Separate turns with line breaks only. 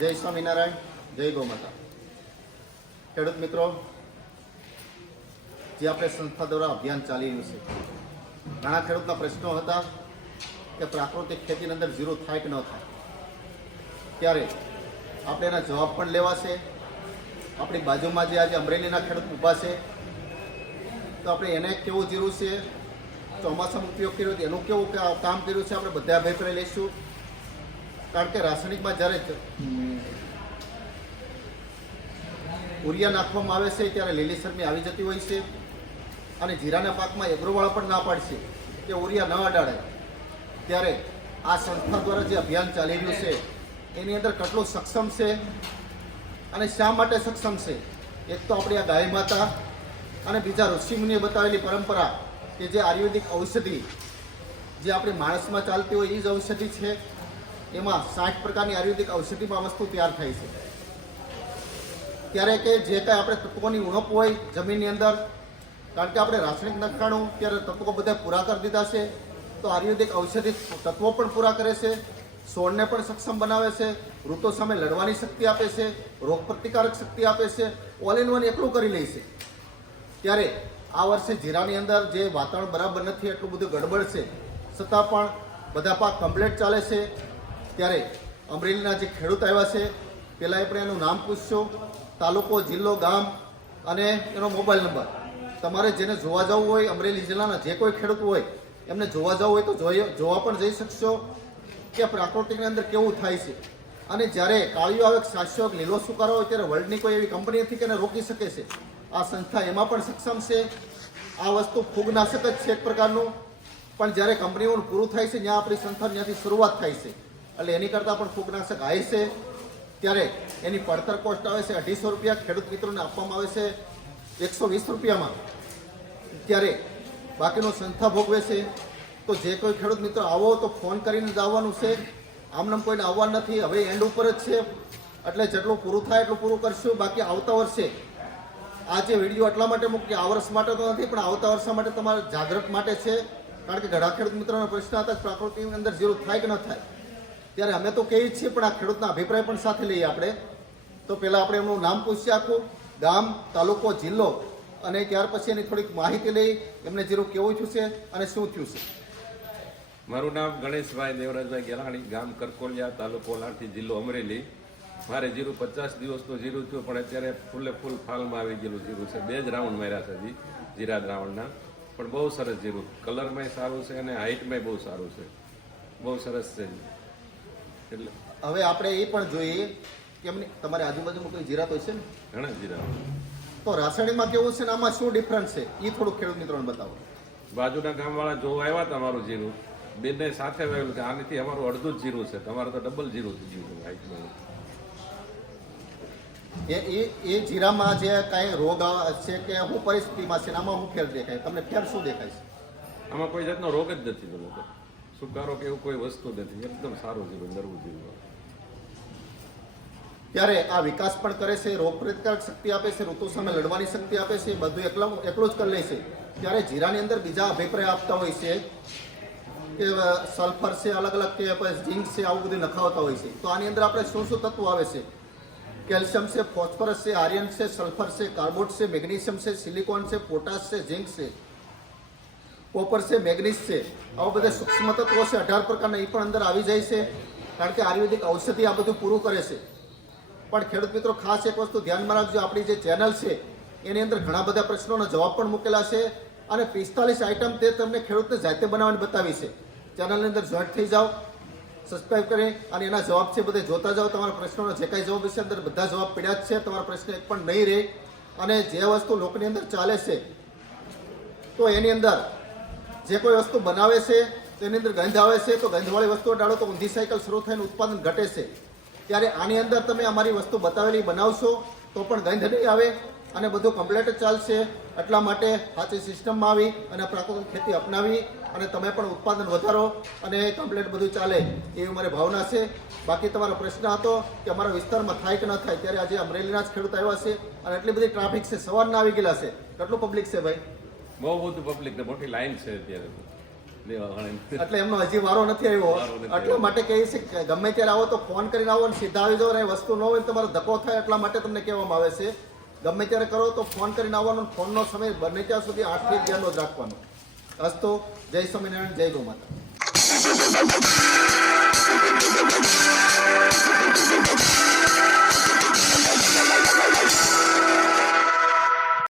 જય સ્વામિનારાયણ, જય ગૌ માતા ખેડૂત મિત્રો, જે આપણે સંસ્થા દ્વારા અભિયાન ચાલી રહ્યું છે, ઘણા ખેડૂતના પ્રશ્નો હતા કે પ્રાકૃતિક ખેતીની અંદર ઝીરો થાય કે ન થાય. ત્યારે આપણે એના જવાબ પણ લેવાશે આપણી બાજુમાં જે આજે અમરેલીના ખેડૂત ઊભા છે, તો આપણે એને કેવું જીરું છે, ચોમાસામાં ઉપયોગ કર્યો એનું કેવું કામ કર્યું છે, આપણે બધા અભિપ્રાય લઈશું. કારણ કે રાસાયણિકમાં જ્યારે ઉરિયા નાખવામાં આવે છે, ત્યારે લીલી શરમી આવી જતી હોય છે અને જીરાના પાકમાં એગ્રોવાળા પણ ના પાડશે કે ઉરિયા ન અડાડે. ત્યારે આ સંસ્થા દ્વારા જે અભિયાન ચાલી રહ્યું છે, એની અંદર કેટલું સક્ષમ છે અને શા માટે સક્ષમ છે? એક તો આપણી આ ગાય માતા અને બીજા ઋષિમુનિએ બતાવેલી પરંપરા કે જે આયુર્વેદિક ઔષધિ જે આપણી માણસમાં ચાલતી હોય, એ જ ઔષધિ છે. એમાં સાઠ પ્રકારની આયુર્વેદિક ઔષધિમાં વસ્તુ તૈયાર થાય છે. ત્યારે કે જે કાંઈ આપણે તત્વોની ઉણપ હોય જમીનની અંદર, કારણ કે આપણે રાસાયણિક નખાણું, ત્યારે તત્વો બધા પૂરા કરી દીધા છે, તો આયુર્વેદિક ઔષધિ તત્વો પણ પૂરા કરે છે છોડને પણ સક્ષમ બનાવે છે ઋતુ સામે લડવાની શક્તિ આપે છે રોગ પ્રતિકારક શક્તિ આપે છે ઓલ ઇન વન એકલું કરી લે છે. ત્યારે આ વર્ષે જીરાની અંદર જે વાતાવરણ બરાબર નથી, એટલું બધું ગડબડ છે. છતાં પણ બધા પાક કમ્પ્લેટ ચાલે છે ત્યારે અમરેલીના જે ખેડૂત આવ્યા છે પહેલાં આપણે એનું નામ પૂછશો. તાલુકો, જિલ્લો, ગામ અને એનો મોબાઈલ નંબર. તમારે જેને જોવા જવું હોય, અમરેલી જિલ્લાના જે કોઈ ખેડૂત હોય, એમને જોવા જવું હોય તો જોવા પણ જઈ શકશો કે પ્રાકૃતિકની અંદર કેવું થાય છે. અને જ્યારે કાળીઓ આવે સાસ્યો લીલો સુકારો હોય, ત્યારે વર્લ્ડની કોઈ એવી કંપની નથી કે એને રોકી શકે છે? આ સંસ્થા એમાં પણ સક્ષમ છે. આ વસ્તુ ફૂગનાશક જ છે એક પ્રકારનું. પણ જ્યારે કંપનીઓનું પૂરું થાય છે, ત્યાં આપણી સંસ્થા ત્યાંથી શરૂઆત થાય છે. એટલે એની કરતાં પણ ફૂગનાશક હાઈ છે. ત્યારે એની પડતર કોસ્ટ આવે છે અઢીસો રૂપિયા, ખેડૂત મિત્રોને આપવામાં આવે છે એકસો વીસ રૂપિયામાં. ત્યારે બાકીનો સંસ્થા ભોગવે છે. તો જે કોઈ ખેડૂત મિત્રો આવો તો ફોન કરીને જ આવવાનું છે. આમનામ કોઈને આવવાનું નથી. હવે એન્ડ ઉપર જ છે. એટલે જેટલું પૂરું થાય એટલું પૂરું કરશું. બાકી આવતા વર્ષે આ જે વીડિયો એટલા માટે મૂકી આ વર્ષ માટે તો નથી, પણ આવતા વર્ષ માટે તમારે જાગૃત માટે છે. કારણ કે ઘણા ખેડૂત મિત્રોના પ્રશ્ન હતા પ્રાકૃતિની અંદર ઝીરો થાય કે ન થાય? ત્યારે અમે તો કહીએ છીએ, પણ આ ખેડૂતના અભિપ્રાય પણ સાથે લઈએ આપણે. તો પહેલાં આપણે એમનું નામ પૂછીએ આખું. ગામ, તાલુકો, જિલ્લો. અને ત્યાર પછી એની થોડીક માહિતી લઈ, એમને જીરું કેવું થયું છે અને શું થયું છે.
મારું નામ ગણેશભાઈ દેવરાજભાઈ ગેલાણી, ગામ કરકોલિયા, તાલુકો લાઠી, જિલ્લો અમરેલી. મારે જીરું પચાસ દિવસનું જીરું થયું, પણ અત્યારે ફૂલે ફૂલ ફાલમાં આવી ગયેલું જીરું છે. બે જ રાઉન્ડ માર્યા છે હજી, જીરા દ્રાવણના. પણ બહુ સરસ જીરું. કલરમાંય સારું છે અને હાઇટમાંય બહુ સારું છે. બહુ સરસ છે. એટલે
હવે આપણે એ પણ જોઈએ કે એમની તમારી આજુબાજુમાં કોઈ જીરાત હોય છે ને?
ઘણા જીરા
તો રાસાયણિકમાં કેવું છે ને આમાં શું ડિફરન્સ છે? એ થોડુંક ખેડૂત મિત્રોને બતાવો.
બાજુના ગામવાળા જોવા આવ્યા હતા મારું જીરું બેને સાથે વાવેલું કે આનાથી અમારું અડધું જ જીરું છે તમારું તો ડબલ જીરું થઈ ગયું છે
એ એ એ જીરામાં જે કાંઈ રોગ આવે છે કે શું પરિસ્થિતિમાં છે ને આમાં શું ફેર દેખાય? તમને ફેર શું દેખાય છે?
આમાં કોઈ જાતનો રોગ જ નથી તો સુકારો કે એવું કોઈ વસ્તુ નથી. એકદમ સારું જીવન નરવું જીરું
ત્યારે આ વિકાસ પણ કરે છે, રોગ પ્રતિકારક શક્તિ આપે છે ઋતુ સામે લડવાની શક્તિ આપે છે બધું એકલો એકલો જ કરી લે છે. ત્યારે જીરાની અંદર બીજા અભિપ્રાય આપતા હોય છે કે સલ્ફર છે, અલગ અલગ કે ઝીંક છે, આવું બધું નખાવતા હોય છે. તો આની અંદર આપણે શું શું તત્વો આવે છે? કેલ્શિયમ છે, ફોસ્ફરસ છે આર્યન છે, સલ્ફર છે, કાર્બોટ છે, મેગ્નેશિયમ છે, સિલિકોન છે, પોટાશ છે, ઝીંક છે. કોપર છે મેગ્નીઝ છે. આવા બધા સૂક્ષ્મ તત્વો છે, અઢાર પ્રકારના એ પણ અંદર આવી જાય છે, કારણ કે આયુર્વેદિક ઔષધિ આ બધું પૂરું કરે છે. પણ ખેડૂત મિત્રો, ખાસ એક વસ્તુ ધ્યાનમાં રાખજો, આપણી જે ચેનલ છે, એની અંદર ઘણા બધા પ્રશ્નોના જવાબ પણ મૂકેલા છે અને પિસ્તાલીસ આઈટમ તે તમને ખેડૂતને જાતે બનાવવાની બતાવી છે. ચેનલની અંદર જોઈન્ટ થઈ જાઓ સબસ્ક્રાઈબ કરી અને એના જવાબ છે બધે જોતા જાઓ. તમારા પ્રશ્નોનો જે કાંઈ જવાબ છે અંદર બધા જવાબ પડ્યા જ છે. તમારા પ્રશ્ન એક પણ નહીં રહે અને જે વસ્તુ લોકોની અંદર ચાલે છે, તો એની અંદર જે કોઈ વસ્તુ બનાવે છે, તેની અંદર ગંધ આવે છે, તો ગંધવાળી વસ્તુઓ ટાળો તો ઊંધી સાયકલ શરૂ થઈને ઉત્પાદન ઘટે છે. ત્યારે આની અંદર તમે અમારી વસ્તુ બતાવેલી બનાવશો, તો પણ ગંધ નહીં આવે અને બધું કમ્પ્લેટ ચાલશે. એટલા માટે સાચી સિસ્ટમમાં આવી અને પ્રાકૃતિક ખેતી અપનાવી અને તમે પણ ઉત્પાદન વધારો અને કમ્પ્લેટ બધું ચાલે એવી મારી ભાવના છે. બાકી તમારો પ્રશ્ન હતો કે અમારા વિસ્તારમાં થાય કે ન થાય, ત્યારે આજે અમરેલીના જ ખેડૂત આવ્યા છે અને એટલી બધી ટ્રાફિક છે, સવારના આવી ગયેલા છે. કેટલું પબ્લિક છે ભાઈ?
બહુ બધું પબ્લિક ને મોટી લાઈન છે અત્યારે
એટલે એમનો હજી વારો નથી આવ્યો. એટલા માટે કહે છે કે ગમે ત્યારે આવો તો ફોન કરીને આવો અને સીધા આવી જાઓ વસ્તુ ન હોય તમારો ધક્કો થાય એટલા માટે તમને કહેવામાં આવે છે. ગમે ત્યારે કરો તો ફોન કરીને આવવાનો ફોનનો સમય બને ત્યાં સુધી આઠથી જ્ઞાનનો જ રાખવાનો. અસ્તો જય સ્વામિનારાયણ જય ગૌ માતા.